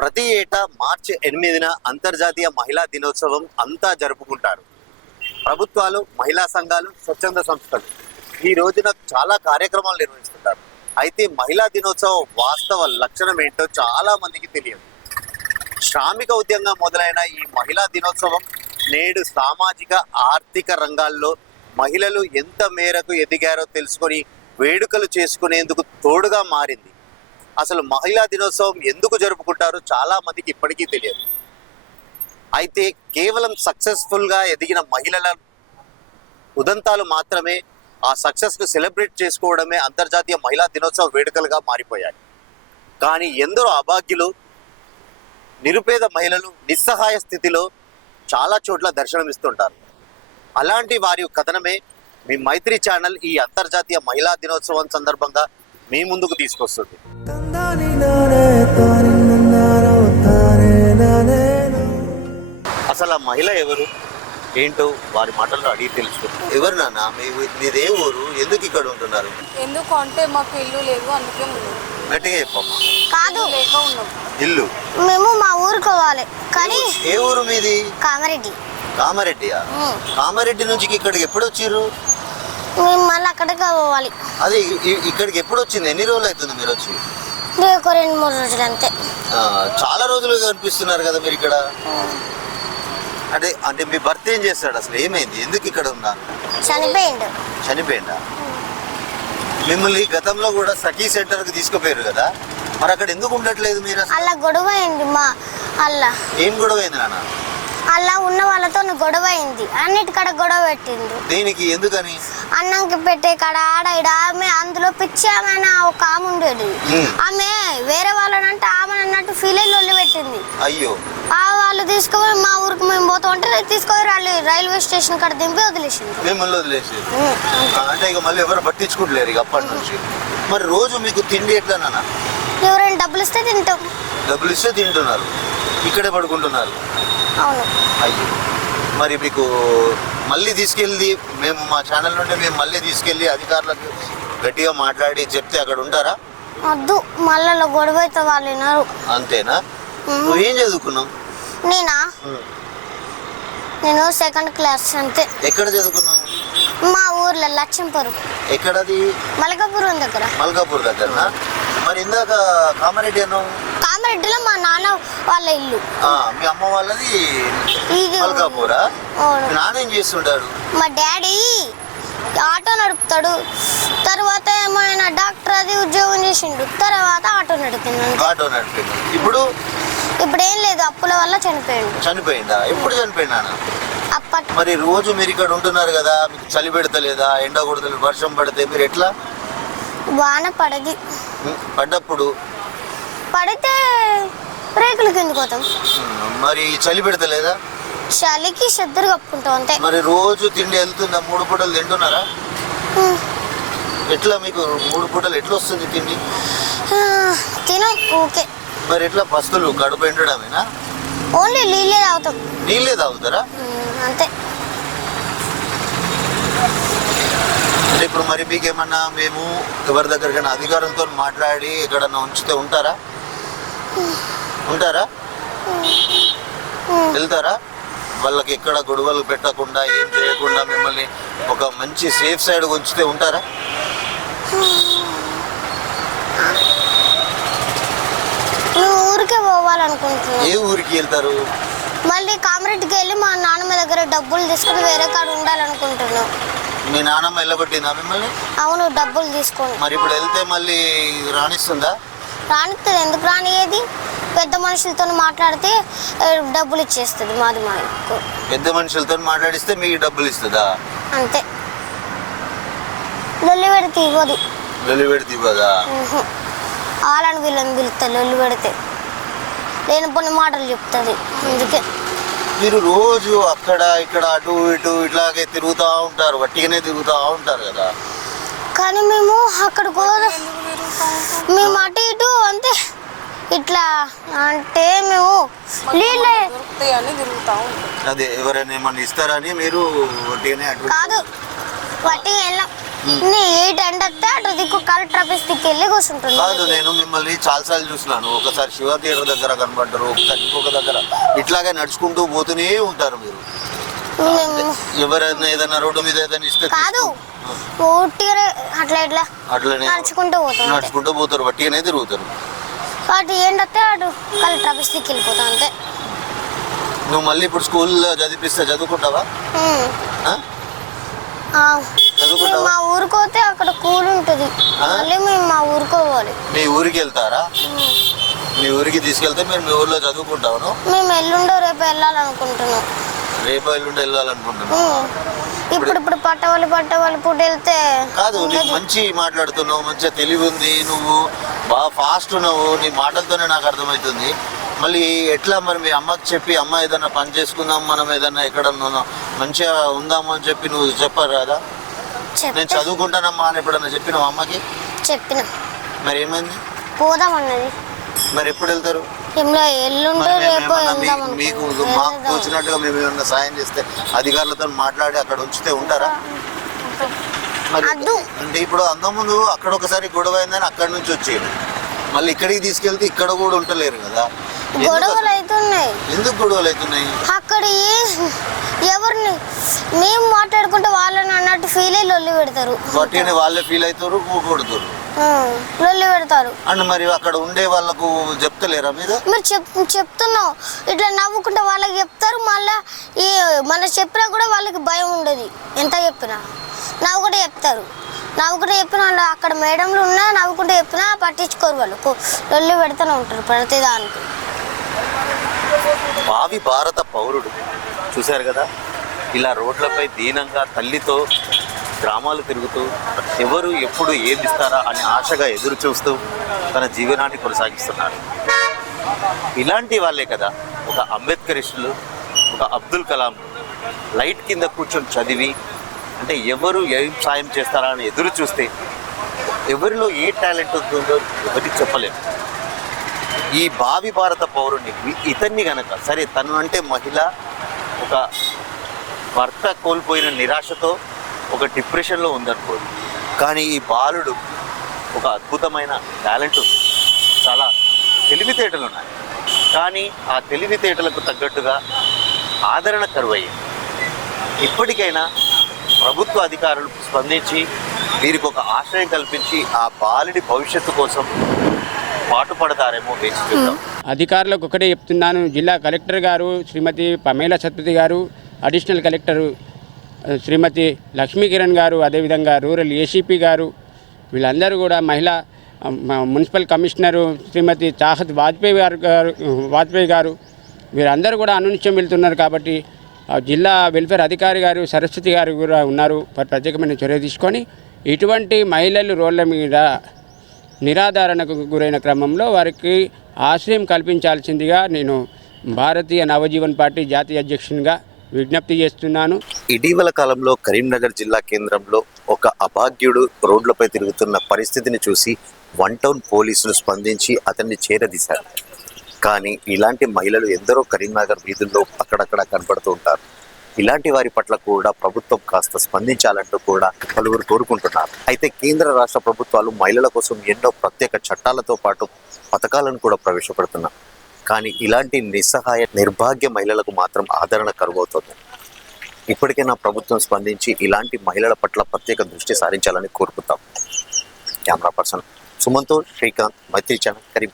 ప్రతి ఏటా మార్చి ఎనిమిదిన అంతర్జాతీయ మహిళా దినోత్సవం అంతా జరుపుకుంటారు. ప్రభుత్వాలు మహిళా సంఘాలు స్వచ్ఛంద సంస్థలు ఈ రోజున చాలా కార్యక్రమాలు నిర్వహిస్తుంటారు. అయితే మహిళా దినోత్సవం వాస్తవ లక్షణం ఏంటో చాలా మందికి తెలియదు. శ్రామిక ఉద్యమంగా మొదలైన ఈ మహిళా దినోత్సవం నేడు సామాజిక ఆర్థిక రంగాల్లో మహిళలు ఎంత మేరకు ఎదిగారో తెలుసుకొని వేడుకలు చేసుకునేందుకు తోడుగా మారింది. అసలు మహిళా దినోత్సవం ఎందుకు జరుపుకుంటారో చాలా మందికి ఇప్పటికీ తెలియదు. అయితే కేవలం సక్సెస్ఫుల్గా ఎదిగిన మహిళల ఉదంతాలు మాత్రమే ఆ సక్సెస్ను సెలబ్రేట్ చేసుకోవడమే అంతర్జాతీయ మహిళా దినోత్సవ వేడుకలుగా మారిపోయాయి. కానీ ఎందరో అభాగ్యులు నిరుపేద మహిళలు నిస్సహాయ స్థితిలో చాలా చోట్ల దర్శనమిస్తుంటారు. అలాంటి వారి కథనమే మీ మైత్రి ఛానల్ ఈ అంతర్జాతీయ మహిళా దినోత్సవం సందర్భంగా మీ ముందుకు తీసుకొస్తుంది. అసలు ఆ మహిళ ఎవరు? ఏంటో వారి మాటల్లో అడిగి తెలుసు ఎవరు నాన్న? మీదే ఊరు? ఎందుకు ఇక్కడ ఉంటున్నారు? ఎందుకు అంటే మాకు ఇల్లు లేదు అందుకే గట్టిగా చెప్పమ్మా. కాదు. ఇల్లు? మేము మా ఊరికి పోవాలి కానీ ఏ ఊరు మీది? కామారెడ్డి. కామారెడ్డియా. కామారెడ్డి నుంచి ఇక్కడికి ఎప్పుడు వచ్చిర్రు? మేము మళ్ళీ అక్కడికి పోవాలి. అదే ఇ- ఇక్కడికి ఎప్పుడు వచ్చింది? ఎన్ని రోజులు అవుతుంది మీరు వచ్చి? ఒక రెండు మూడు రోజులు అంతే. ఆ, చాలా రోజులుగా కనిపిస్తున్నారు కదా మీరు ఇక్కడ. అంటే అంటే మీ భర్త ఏం చేస్తాడు? అసలు ఏమైంది? ఎందుకు ఇక్కడ ఉన్నారు చనిపోయిండు. చనిపోయిందా మిమ్మల్ని గతంలో కూడా సఖీ సెంటర్కి తీసుకుపోయారు కదా? మరి అక్కడ ఎందుకు ఉండట్లేదు మీరు? అలా గొడవ అయింది మా అలా ఏం గొడవ అయింది నాన్న? అలా ఉన్న వాళ్ళతో గొడవ అయింది అన్నిటికాడ గొడవ పెట్టిండు. దేనికి? ఎందుకని? అన్నంకి పెట్టే కాడ ఆడ ఈడ ఆమె అందులో పిచ్చి ఆమె అని ఒక ఆమె ఉండేది. ఆమె వేరే వాళ్ళనంటే ఆమె అన్నట్టు ఫీల్ అయ్యి లొల్లి పెట్టింది. అయ్యో. ఆ వాళ్ళు తీసుకుపోయి మా ఊరికి మేము పోతా ఉంటే తీసుకుపోయి వాళ్ళు రైల్వే స్టేషన్ కాడ దింపి వదిలేసింది మిమ్మల్ని వదిలేసి. అంటే ఇక మళ్ళీ ఎవరు పట్టించుకుంటలేరు ఇక అప్పటి నుంచి. మరి రోజు మీకు తిండి ఎట్లా నాన్న? ఎవరైనా డబ్బులు ఇస్తే తింటాం. డబ్బులు ఇస్తే తింటున్నారు. ఇక్కడే పడుకుంటున్నారు. అవును. అయ్యో. మరి మీకు మళ్ళీ తీసుకెళ్ళి మేము మా ఛానల్ నుండి మేము మళ్ళీ తీసుకెళ్ళి అధికారులకు గట్టిగా మాట్లాడి చెప్తే అక్కడ ఉంటారా? వద్దు. మళ్ళీ గొడవ అయితే వాళ్ళు వినరు. అంతేనా? నువ్వేం చదువుకున్నావు? నేనా? నేను సెకండ్ క్లాస్ అంతే. ఎక్కడ చదువుకున్నావు? మా ఊర్లో లక్ష్మీపురం. ఎక్కడది? మలకాపురం దగ్గర. మల్కాపూర్ దగ్గరనా? మరి ఇందాక కామారెడ్డి అన్నావు కామారెడ్డిలో మా నాన్న వాళ్ళ ఇల్లు. ఆ, మీ అమ్మ వాళ్ళది ఇది మల్కాపూరా? అవును. మీ నాన్న ఏం చేస్తుంటాడు? మా డాడీ ఆటో నడుపుతాడు. తర్వాత ఏమో ఆయన డాక్టర్ అది ఉద్యోగం చేసిండు. తర్వాత ఆటో నడిపింది ఆటో నడిపింది ఇప్పుడు? ఇప్పుడు ఏం లేదు అప్పుల వల్ల చనిపోయిండు. చనిపోయిందా? ఎప్పుడు చనిపోయినా అప్పట్ మరి రోజు మీరు ఇక్కడ ఉంటున్నారు కదా మీకు చలి పెడతలేదా ఎండ కొడతలేదు వర్షం పడితే మీరు ఎట్లా? వాన పడది. పడ్డప్పుడు? పడితే రేకుల కిందకి పోతాం. మరి చలి పెడతలేదా? చలికి చెద్దరు కప్పుకుంటాం అంతే. మరి రోజు తిండి వెళ్తుందా? మూడు పూటలు తింటున్నారా. ఎట్లా మీకు మూడు పూటలు ఎట్లా వస్తుంది తిండి? తినం ఓకే మరి ఎట్లా? పస్తులు కడుపు ఎండడమేనా? ఓన్లీ నీళ్ళే తాగుతాం. నీళ్ళే తాగుతారా? అంతే. అంటే ఇప్పుడు మరి మీకు ఏమన్నా మేము ఎవరి దగ్గరికైనా అధికారంతో మాట్లాడి ఎక్కడన్నా ఉంచితే ఉంటారా? ఉంటారా? వెళ్తారా? వాళ్ళకి ఎక్కడ గొడవలు పెట్టకుండా ఏం చేయకుండా మిమ్మల్ని ఒక మంచి సేఫ్ సైడ్ ఉంచితే ఉంటారా? ఊరికే పోవాలనుకుంటున్నావు. ఏ ఊరికి వెళ్తారు? మళ్ళీ కామరెడ్డికి వెళ్ళి మా నాన్నమ్మ దగ్గర డబ్బులు తీసుకుని వేరే కాడ ఉండాలనుకుంటున్నావు. మీ నాన్నమ్మ వెళ్ళగొట్టిందా మిమ్మల్ని? అవును డబ్బులు తీసుకొని. మరి ఇప్పుడు వెళ్తే మళ్ళీ రాణిస్తుందా? రానిస్తుంది ఎందుకు రానియేది పెద్ద మనుషులతో మాట్లాడితే డబ్బులు ఇచ్చేస్తుంది మాది మాకు. పెద్ద మనుషులతో మాట్లాడిస్తే మీకు డబ్బులు ఇస్తుందా? అంతే. లొల్లి పెడితే ఇవ్వదు. లొల్లి పెడితే ఇవ్వదా. వాళ్ళని వీళ్ళని పిలుస్తుంది లొల్లి పెడితే. లేని కొన్ని మాటలు చెప్తుంది. అందుకే. మీరు రోజు అక్కడ ఇక్కడ అటు ఇటు ఇట్లాగే తిరుగుతూ ఉంటారు వట్టిగానే తిరుగుతూ ఉంటారు కదా. కానీ మేము అక్కడ కూడా మేము అటు ఇటు అంతే ఇట్లా అంటే మేము నీళ్ళే అదే ఎవరైనా ఏమన్నా ఇస్తారని మీరు ఒట్టిగానే అటు కాదు. వట్టిగా వెళ్ళాం. నీ వస్తే అటు దిక్కు కలెక్టర్ ఆఫీస్ దిక్కు వెళ్ళి కూర్చుంటుంది. కాదు నేను మిమ్మల్ని చాలాసార్లు చూసినాను ఒకసారి శివ థియేటర్ దగ్గర కనబడ్డారు ఒకసారి ఇంకొక దగ్గర. ఇట్లాగే నడుచుకుంటూ పోతూనే ఉంటారు మీరు. ఎవరైనా ఏదైనా రోడ్డు మీద ఏదైనా ఇస్తే కాదు. ఊటిగా అట్లా ఇట్లా అట్లనే నడుచుకుంటూ పోతాం అంతే. నడుచుకుంటూ పోతారు వట్టిగానే తిరుగుతారు. అటు ఎండ్ వస్తే అటు కలెక్టర్ ఆఫీస్ దిక్కు వెళ్ళిపోతాం అంతే నువ్వు మళ్ళీ ఇప్పుడు స్కూల్లో చదివిస్తే చదువుకుంటావా? చదువుకుంటావా? మా ఊరికి పోతే అక్కడ కూల్ ఉంటుంది. ఆ? మళ్ళీ మేము మా ఊరికి పోవాలి. మీ ఊరికి వెళ్తారా? మీ ఊరికి తీసుకెళ్తే మీరు మీ ఊర్లో చదువుకుంటాను మేము ఎల్లుండో రేపు వెళ్ళాలనుకుంటున్నాం. రేపు ఎల్లుండి వెళ్ళాలనుకుంటున్నాను ఉమ్. ఇప్పుడు ఇప్పుడు పట్టవాలి పట్టవాలి పూట వెళ్తే కాదు నీకు మంచి మాట్లాడుతున్నావు మంచిగా తెలివి ఉంది నువ్వు బాగా ఫాస్ట్ ఉన్నావు నీ మాటలతోనే నాకు అర్థమవుతుంది మళ్ళీ ఎట్లా మరి మీ అమ్మకి చెప్పి అమ్మ ఏదైనా పని చేసుకుందాం మనం ఏదైనా ఎక్కడన్నా మంచిగా ఉందాము అని చెప్పి నువ్వు చెప్పారు కదా నేను చదువుకుంటానమ్మా అని ఎప్పుడన్నా చెప్పినావు అమ్మకి? చెప్పిన. మరి ఏమైంది? పోదామన్నది మరి ఎప్పుడు వెళ్తారు? మీకు. మాకు తోచినట్టుగా మేము ఏమన్నా సాయం చేస్తే అధికారులతో మాట్లాడి అక్కడ ఉంచితే ఉంటారా. అంటే ఇప్పుడు అంతకుముందు అక్కడ ఒకసారి గొడవ అయిందని అక్కడి నుంచి వచ్చేది మళ్ళీ ఇక్కడికి తీసుకెళ్తే ఇక్కడ కూడా ఉంటలేరు కదా. ఎందుకు గొడవలు? అవుతున్నాయి. ఎందుకు గొడవలు అవుతున్నాయి? అక్కడ ఎవరిని? మేము మాట్లాడుకుంటే వాళ్ళని అన్నట్టు ఫీల్ అయ్యి లొల్లి పెడతారు. వాళ్ళే ఫీల్ అవుతారు కొడుతారు లొల్లి పెడతారు. అండ్ మరి అక్కడ ఉండే వాళ్ళకు చెప్తలేరా మీరు మీరు చెప్ చెప్తున్నావు. ఇట్లా నవ్వుకుంటే వాళ్ళకి చెప్తారు మళ్ళీ ఈ మళ్ళీ చెప్పినా కూడా వాళ్ళకి భయం ఉండదు. ఎంత చెప్పినా. నవ్వుకుంటే చెప్తారు. నవ్వుకుంటే చెప్పినా వాళ్ళు అక్కడ మేడంలు ఉన్నా నవ్వుకుంటే చెప్పినా పట్టించుకోరు వాళ్ళు. లొల్లి పెడుతూనే ఉంటారు ప్రతిదానికి. భావి భారత పౌరుడు. చూశారు కదా? ఇలా రోడ్లపై దీనంగా తల్లితో గ్రామాలు తిరుగుతూ ఎవరు ఎప్పుడు ఏది ఇస్తారా అని ఆశగా ఎదురు చూస్తూ తన జీవనాన్ని కొనసాగిస్తున్నారు. ఇలాంటి వాళ్ళే కదా ఒక అంబేద్కరిస్టులు ఒక అబ్దుల్ కలాం లైట్ కింద కూర్చొని చదివి అంటే ఎవరు ఏం సాయం చేస్తారా అని ఎదురు చూస్తే ఎవరిలో ఏ టాలెంట్ ఉంటుందో ఎవరికి చెప్పలేము. ఈ భావి భారత పౌరుని ఇతన్ని గనక సరే తను అంటే మహిళ ఒక భర్త కోల్పోయిన నిరాశతో ఒక డిప్రెషన్లో ఉందనుకోదు కానీ ఈ బాలుడు ఒక అద్భుతమైన టాలెంట్ ఉంది. చాలా తెలివితేటలు ఉన్నాయి. కానీ ఆ తెలివితేటలకు తగ్గట్టుగా ఆదరణ కరువయ్యింది ఇప్పటికైనా ప్రభుత్వ అధికారులు స్పందించి వీరికి ఒక ఆశ్రయం కల్పించి ఆ బాలుడి భవిష్యత్తు కోసం పాటుపడతారేమో వేచి చూద్దాం. అధికారులకు ఒకటే చెప్తున్నాను. జిల్లా కలెక్టర్ గారు శ్రీమతి పమేల సత్పతి గారు అడిషనల్ కలెక్టరు శ్రీమతి లక్ష్మీకిరణ్ గారు అదేవిధంగా రూరల్ ఏసీపీ గారు వీళ్ళందరూ కూడా మహిళా మున్సిపల్ కమిషనరు శ్రీమతి చాహత్ వాజ్పేయి గారు గారు వాజ్పేయి గారు వీరందరూ కూడా అనునిత్యం వెళ్తున్నారు కాబట్టి ఆ జిల్లా వెల్ఫేర్ అధికారి గారు సరస్వతి గారు కూడా ఉన్నారు. ప్రత్యేకమైన చర్య తీసుకొని ఇటువంటి మహిళలు రోడ్ల మీద నిరాధారణకు గురైన క్రమంలో వారికి ఆశ్రయం కల్పించాల్సిందిగా నేను భారతీయ నవజీవన్ పార్టీ జాతీయ అధ్యక్షునిగా విజ్ఞప్తి చేస్తున్నాను. ఇటీవల కాలంలో కరీంనగర్ జిల్లా కేంద్రంలో ఒక అభాగ్యుడు రోడ్లపై తిరుగుతున్న పరిస్థితిని చూసి వన్ టౌన్ పోలీసులు స్పందించి అతన్ని చేరదీశారు. కానీ ఇలాంటి మహిళలు ఎందరో కరీంనగర్ వీధుల్లో అక్కడక్కడ కనబడుతూ ఉంటారు. ఇలాంటి వారి పట్ల కూడా ప్రభుత్వం కాస్త స్పందించాలంటూ కూడా పలువురు కోరుకుంటున్నారు. అయితే కేంద్ర రాష్ట్ర ప్రభుత్వాలు మహిళల కోసం ఎన్నో ప్రత్యేక చట్టాలతో పాటు పథకాలను కూడా ప్రవేశపెడుతున్నారు. కానీ ఇలాంటి నిస్సహాయ నిర్భాగ్య మహిళలకు మాత్రం ఆదరణ కరువవుతుంది. ఇప్పటికైనా ప్రభుత్వం స్పందించి ఇలాంటి మహిళల పట్ల ప్రత్యేక దృష్టి సారించాలని కోరుకుంటాం. Camera person Sumantho Srikanth Maitri channel Karim